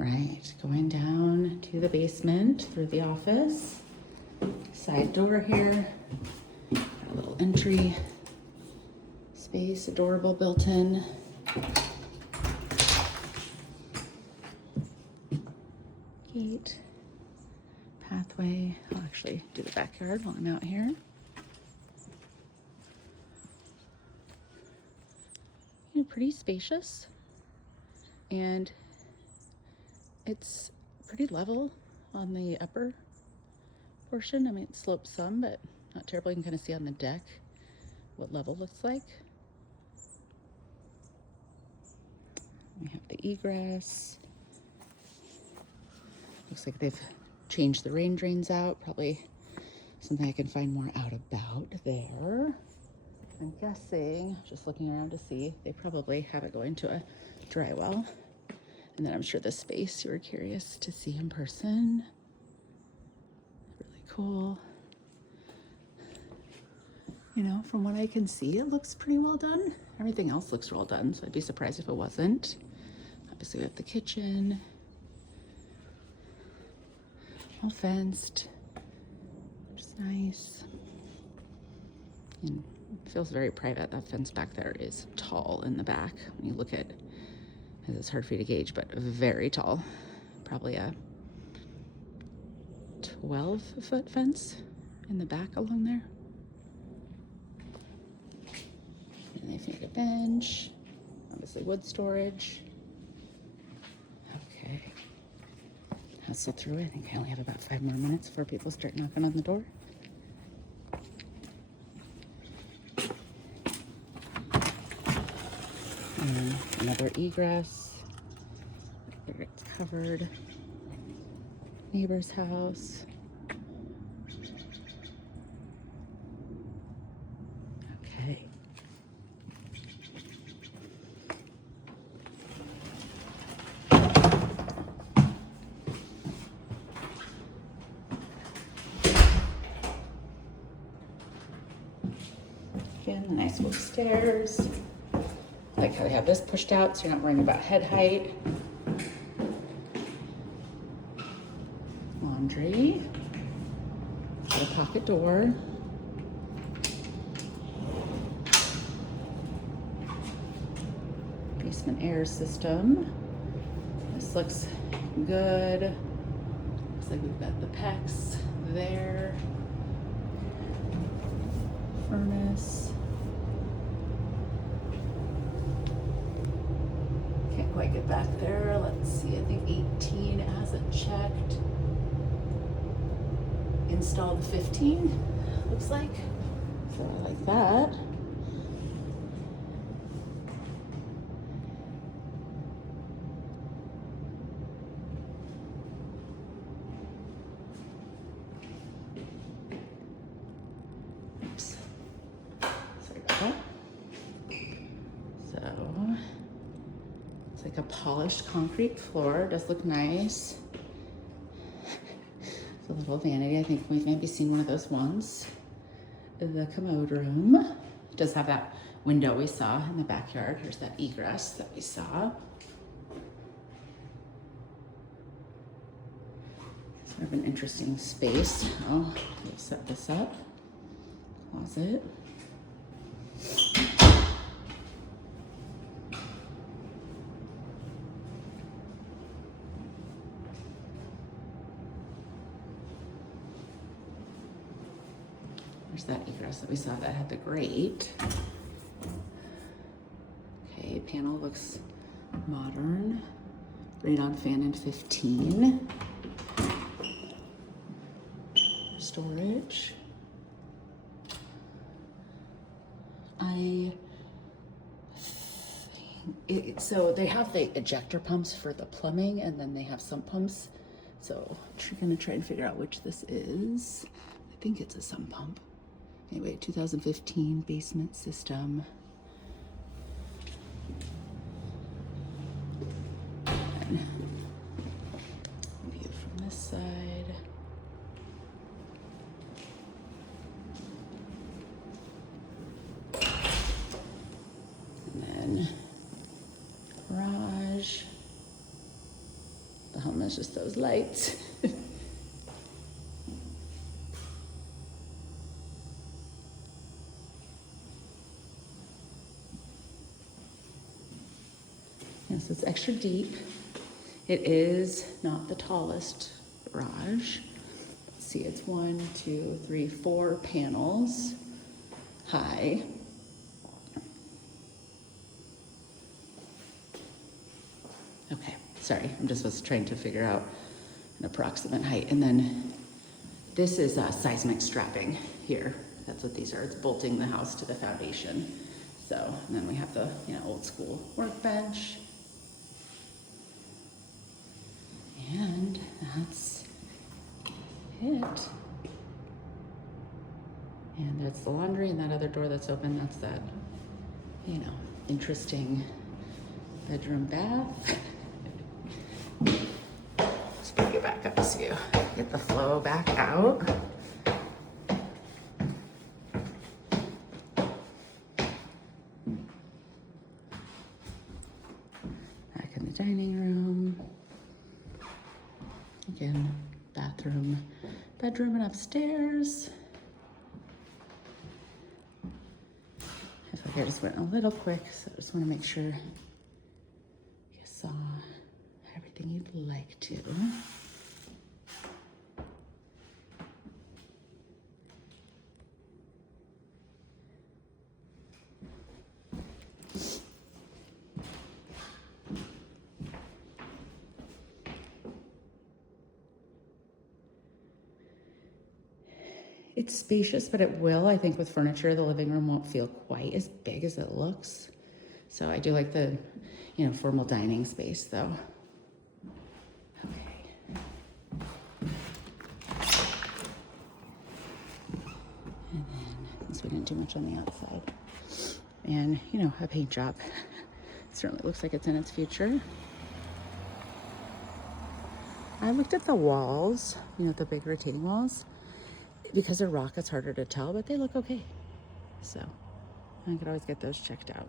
Right, going down to the basement through the office. Side door here. Got a little entry space, adorable built-in. Gate, pathway. I'll actually do the backyard while I'm out here. Pretty spacious, and it's pretty level on the upper portion. I mean, it slopes some, but not terrible. You can kind of see on the deck what level looks like. We have the egress. Looks like they've changed the rain drains out. Probably something I can find more out about there. I'm guessing, just looking around to see, they probably have it going to a dry well. And then I'm sure the space you were curious to see in person. Really cool. You know, from what I can see, it looks pretty well done. Everything else looks well done, so I'd be surprised if it wasn't. Obviously we have the kitchen. All fenced, which is nice. And it feels very private. That fence back there is tall in the back. When you look at it, it's hard for you to gauge, but very tall. Probably a 12-foot fence in the back along there. And they've made a bench, obviously wood storage. Okay, hustle through it. I think I only have about 5 more minutes before people start knocking on the door. And another egress. There it's covered. Neighbor's house. Okay. Again, the nice wood stairs. Like how they have this pushed out so you're not worrying about head height. Laundry. Got a pocket door. Basement air system. This looks good. Looks like we've got the PEX there. Furnace. Can't quite get back there. Let's see, I think 18 it hasn't checked. Installed 15, looks like. So I like that. Oops. Sorry about that. So it's like a polished concrete floor. Does look nice. It's a little vanity. I think we've maybe seen one of those once. The commode room. It does have that window we saw in the backyard. Here's that egress that we saw. Sort of an interesting space. Oh, we'll set this up. Closet. There's that egress that we saw that had the grate. Okay, panel looks modern. Radon fan in 15. Storage. So they have the ejector pumps for the plumbing, and then they have sump pumps. So I'm gonna try and figure out which this is. I think it's a sump pump. Anyway, 2015 basement system. And view from this side. And then garage. home is just those lights. Yes, it's extra deep. It is not the tallest garage. Let's see, it's 1, 2, 3, 4 panels high. Okay, sorry, I'm just was trying to figure out an approximate height. And then this is seismic strapping here. That's what these are. It's bolting the house to the foundation. So, and then we have the, you know, old school workbench. And that's it. And that's the laundry, and that other door that's open, that's that, you know, interesting bedroom bath. Let's bring it back up so you get the flow back out. Back in the dining room. Again, bathroom, bedroom, and upstairs. I feel like I just went a little quick, so I just want to make sure you saw everything you'd like to. It's spacious, but it will. I think with furniture, the living room won't feel quite as big as it looks. So I do like the, you know, formal dining space though. Okay. And then, since we didn't do much on the outside. And, you know, a paint job. It certainly looks like it's in its future. I looked at the walls, you know, the big retaining walls. Because they're rock, it's harder to tell, but they look okay. So I could always get those checked out.